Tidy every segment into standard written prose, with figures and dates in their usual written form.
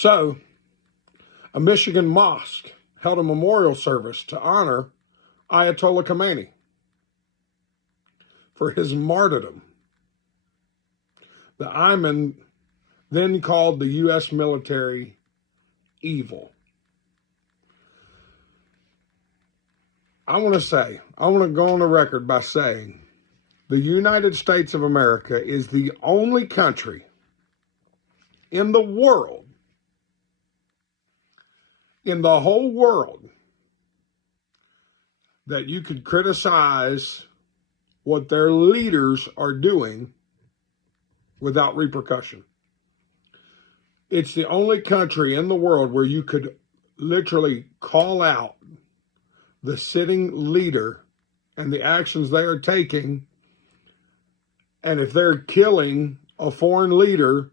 So, a Michigan mosque held a memorial service to honor Ayatollah Khomeini for his martyrdom. The Ayman then called the U.S. military evil. I want to go on the record by saying the United States of America is the only country in the world, in the whole world, that you could criticize what their leaders are doing without repercussion. It's the only country in the world where you could literally call out the sitting leader and the actions they are taking. And if they're killing a foreign leader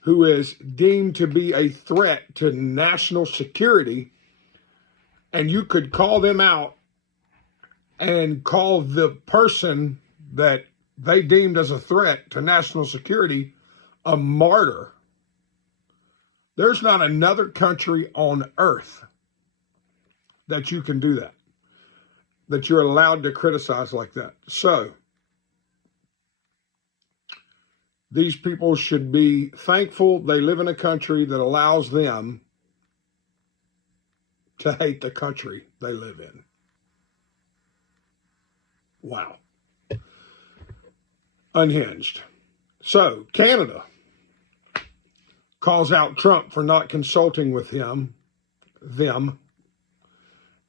who is deemed to be a threat to national security, and you could call them out and call the person that they deemed as a threat to national security a martyr. There's not another country on earth that you can do that you're allowed to criticize like that. So, these people should be thankful they live in a country that allows them to hate the country they live in. Wow. Unhinged. So, Canada calls out Trump for not consulting with them,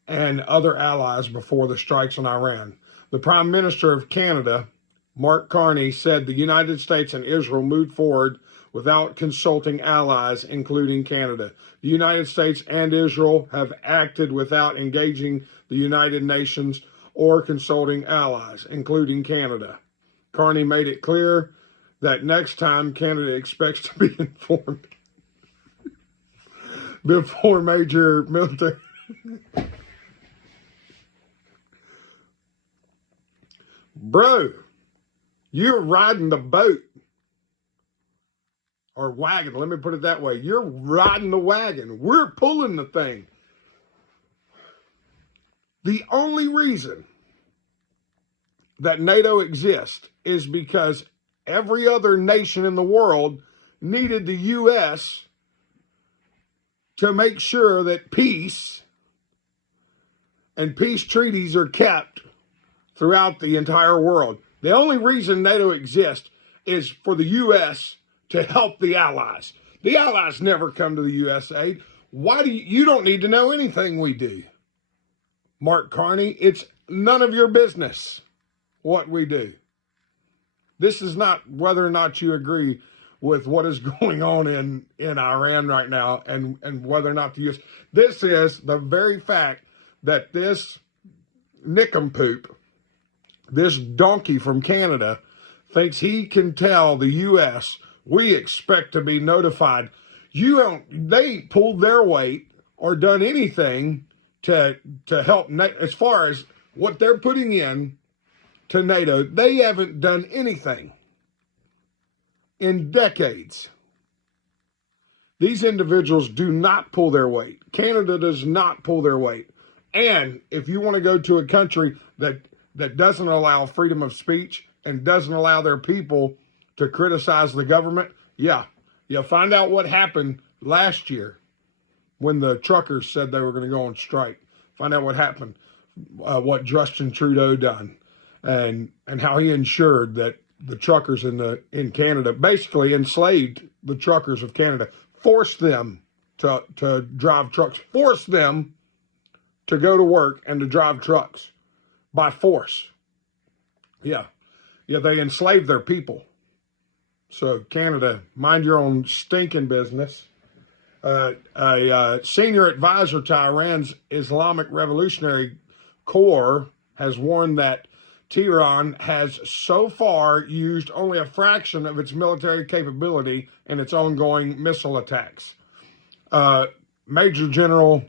and other allies before the strikes in Iran. The Prime Minister of Canada, Mark Carney, said the United States and Israel moved forward without consulting allies, including Canada. The United States and Israel have acted without engaging the United Nations or consulting allies, including Canada. Carney made it clear that next time Canada expects to be informed before major military... Bro, you're riding the boat. Or wagon, let me put it that way. You're riding the wagon. We're pulling the thing. The only reason that NATO exists is because every other nation in the world needed the U.S. to make sure that peace and peace treaties are kept throughout the entire world. The only reason NATO exists is for the U.S. to help the allies. The allies never come to the U.S. aid. Why do you don't need to know anything we do, Mark Carney? It's none of your business what we do. This is not whether or not you agree with what is going on in Iran right now and whether or not the U.S. This is the very fact that this nincompoop, this donkey from Canada, thinks he can tell the U.S. we expect to be notified. They ain't pulled their weight or done anything to help as far as what they're putting in to NATO. They haven't done anything in decades. These individuals do not pull their weight. Canada does not pull their weight. And if you want to go to a country that doesn't allow freedom of speech and doesn't allow their people to criticize the government, find out what happened last year when the truckers said they were going to go on strike. Find out what happened, what Justin Trudeau done, and how he ensured that the truckers in Canada basically enslaved the truckers of Canada, forced them to drive trucks, forced them to go to work and to drive trucks by force. Yeah, they enslaved their people. So Canada, mind your own stinking business. A senior advisor to Iran's Islamic Revolutionary Corps has warned that Tehran has so far used only a fraction of its military capability in its ongoing missile attacks. Major General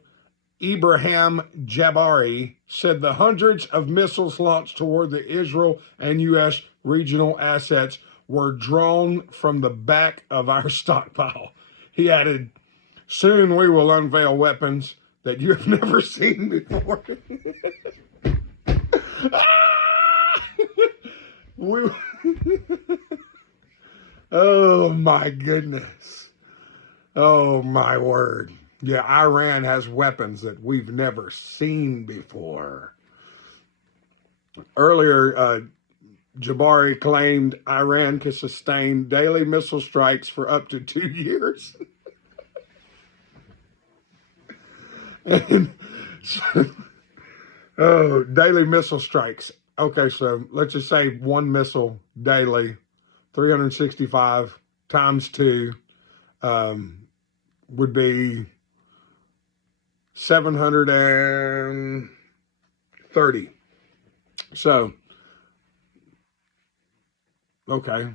Ibrahim Jabari said the hundreds of missiles launched toward the Israel and U.S. regional assets were drawn from the back of our stockpile. He added, Soon we will unveil weapons that you have never seen before. we, oh my goodness. Oh my word. Yeah, Iran has weapons that we've never seen before. Earlier, Jabari claimed Iran could sustain daily missile strikes for up to 2 years. And so, oh, daily missile strikes. Okay, so let's just say one missile daily, 365 times 2 would be 730. So, okay.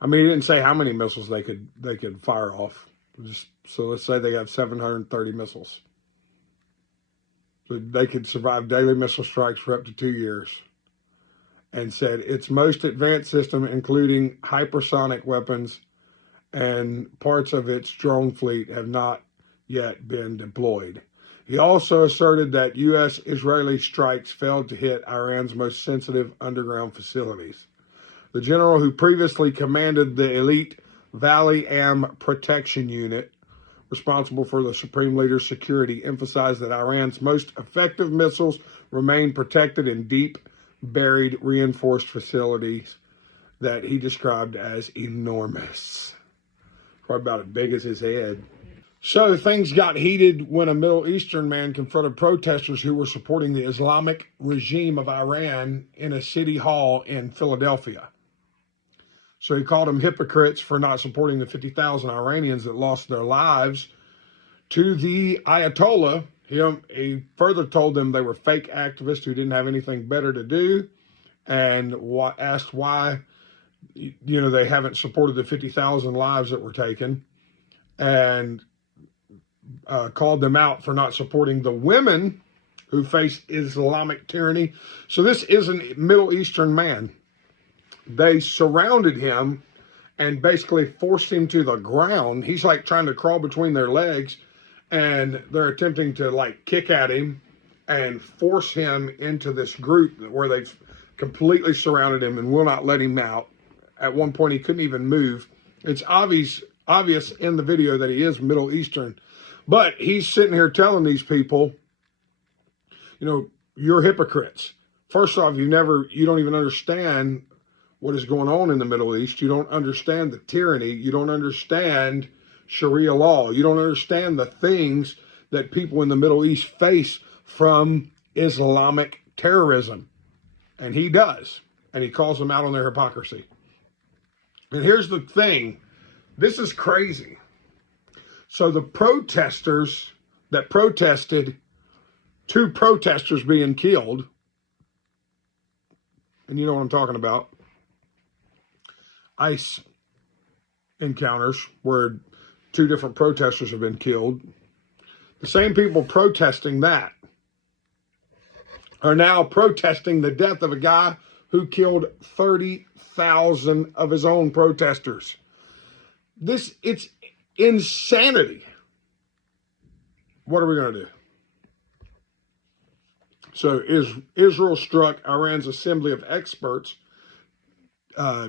I mean, he didn't say how many missiles they could fire off. Just, so let's say they have 730 missiles. So they could survive daily missile strikes for up to 2 years. And said its most advanced system, including hypersonic weapons and parts of its drone fleet, have not yet been deployed. He also asserted that U.S.-Israeli strikes failed to hit Iran's most sensitive underground facilities. The general, who previously commanded the elite Valley Am Protection Unit, responsible for the Supreme Leader's security, emphasized that Iran's most effective missiles remain protected in deep, buried, reinforced facilities that he described as enormous. Probably about as big as his head. So things got heated when a Middle Eastern man confronted protesters who were supporting the Islamic regime of Iran in a city hall in Philadelphia. So he called them hypocrites for not supporting the 50,000 Iranians that lost their lives to the Ayatollah. He further told them they were fake activists who didn't have anything better to do, and asked why, they haven't supported the 50,000 lives that were taken, and called them out for not supporting the women who faced Islamic tyranny. So this is a Middle Eastern man. They surrounded him and basically forced him to the ground. He's like trying to crawl between their legs, and they're attempting to like kick at him and force him into this group where they've completely surrounded him and will not let him out. At one point, he couldn't even move. It's obvious in the video that he is Middle Eastern, but he's sitting here telling these people, you're hypocrites. First off, you don't even understand what is going on in the Middle East. You don't understand the tyranny. You don't understand Sharia law. You don't understand the things that people in the Middle East face from Islamic terrorism. And he does. And he calls them out on their hypocrisy. And here's the thing. This is crazy. So the protesters that protested, 2 protesters being killed, and you know what I'm talking about, ICE encounters where 2 different protesters have been killed. The same people protesting that are now protesting the death of a guy who killed 30,000 of his own protesters. It's insanity. What are we going to do? So Israel struck Iran's assembly of experts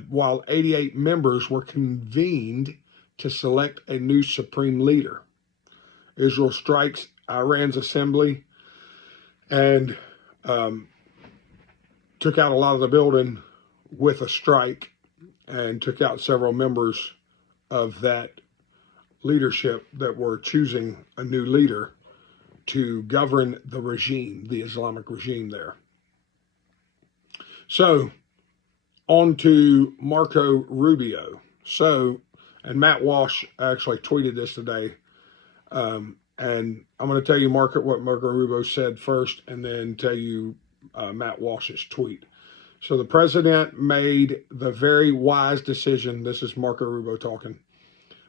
while 88 members were convened to select a new supreme leader. Israel strikes Iran's assembly and took out a lot of the building with a strike, and took out several members of that leadership that were choosing a new leader to govern the regime, the Islamic regime there. So, on to Marco Rubio. So, and Matt Walsh actually tweeted this today. And I'm going to tell you what Marco Rubio said first, and then tell you Matt Walsh's tweet. So the president made the very wise decision. This is Marco Rubio talking.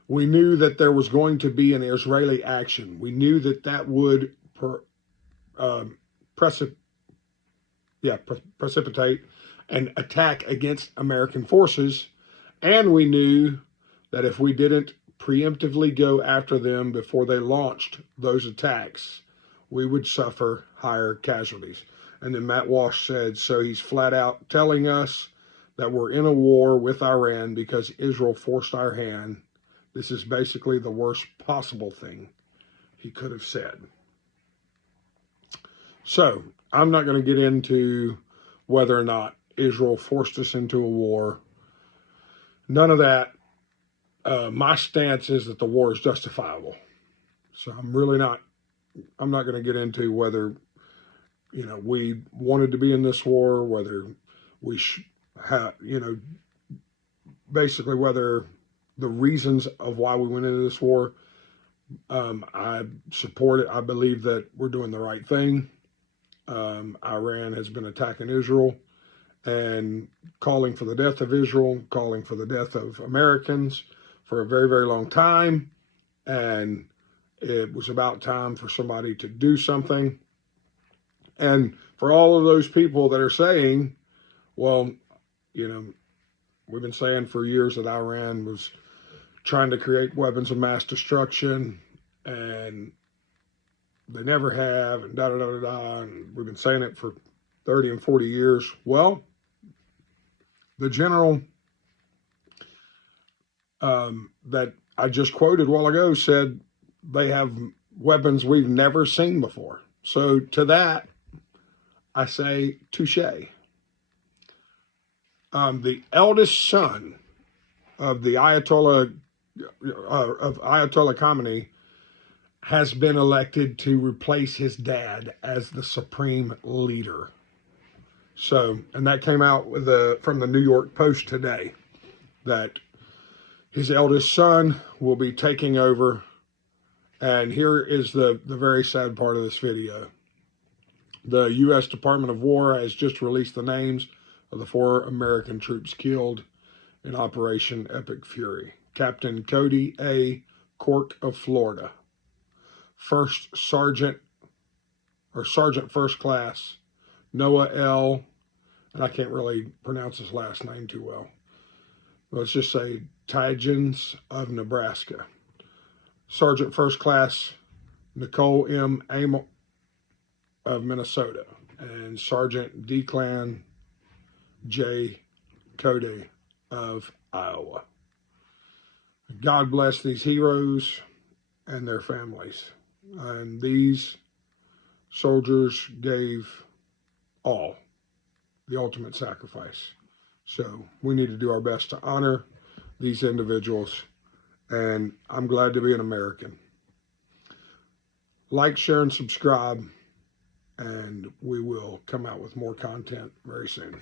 We knew that there was going to be an Israeli action. We knew that would precipitate an attack against American forces. And we knew that if we didn't preemptively go after them before they launched those attacks, we would suffer higher casualties. And then Matt Walsh said, so he's flat out telling us that we're in a war with Iran because Israel forced our hand. This is basically the worst possible thing he could have said. So I'm not going to get into whether or not Israel forced us into a war. None of that. My stance is that the war is justifiable. So I'm not going to get into whether, we wanted to be in this war, whether we basically whether the reasons of why we went into this war. I support it. I believe that we're doing the right thing. Iran has been attacking Israel and calling for the death of Israel, calling for the death of Americans for a very, very long time. And it was about time for somebody to do something. And for all of those people that are saying, well, we've been saying for years that Iran was trying to create weapons of mass destruction, and they never have, and da-da-da-da-da, and we've been saying it for 30 and 40 years. Well, the general that I just quoted a while ago said they have weapons we've never seen before. So to that, I say touche. The eldest son of the Ayatollah Khamenei has been elected to replace his dad as the supreme leader. So, and that came out from the New York Post today, that his eldest son will be taking over. And here is the very sad part of this video. The U.S. Department of War has just released the names of the 4 American troops killed in Operation Epic Fury. Captain Cody A. Cork of Florida. Sergeant First Class Noah L., and I can't really pronounce his last name too well. Let's just say Tygens of Nebraska. Sergeant First Class Nicole M. Amo of Minnesota. And Sergeant Declan J. Cody of Iowa. God bless these heroes and their families. And these soldiers gave all, the ultimate sacrifice. So we need to do our best to honor these individuals. And I'm glad to be an American. Like, share, and subscribe. And we will come out with more content very soon.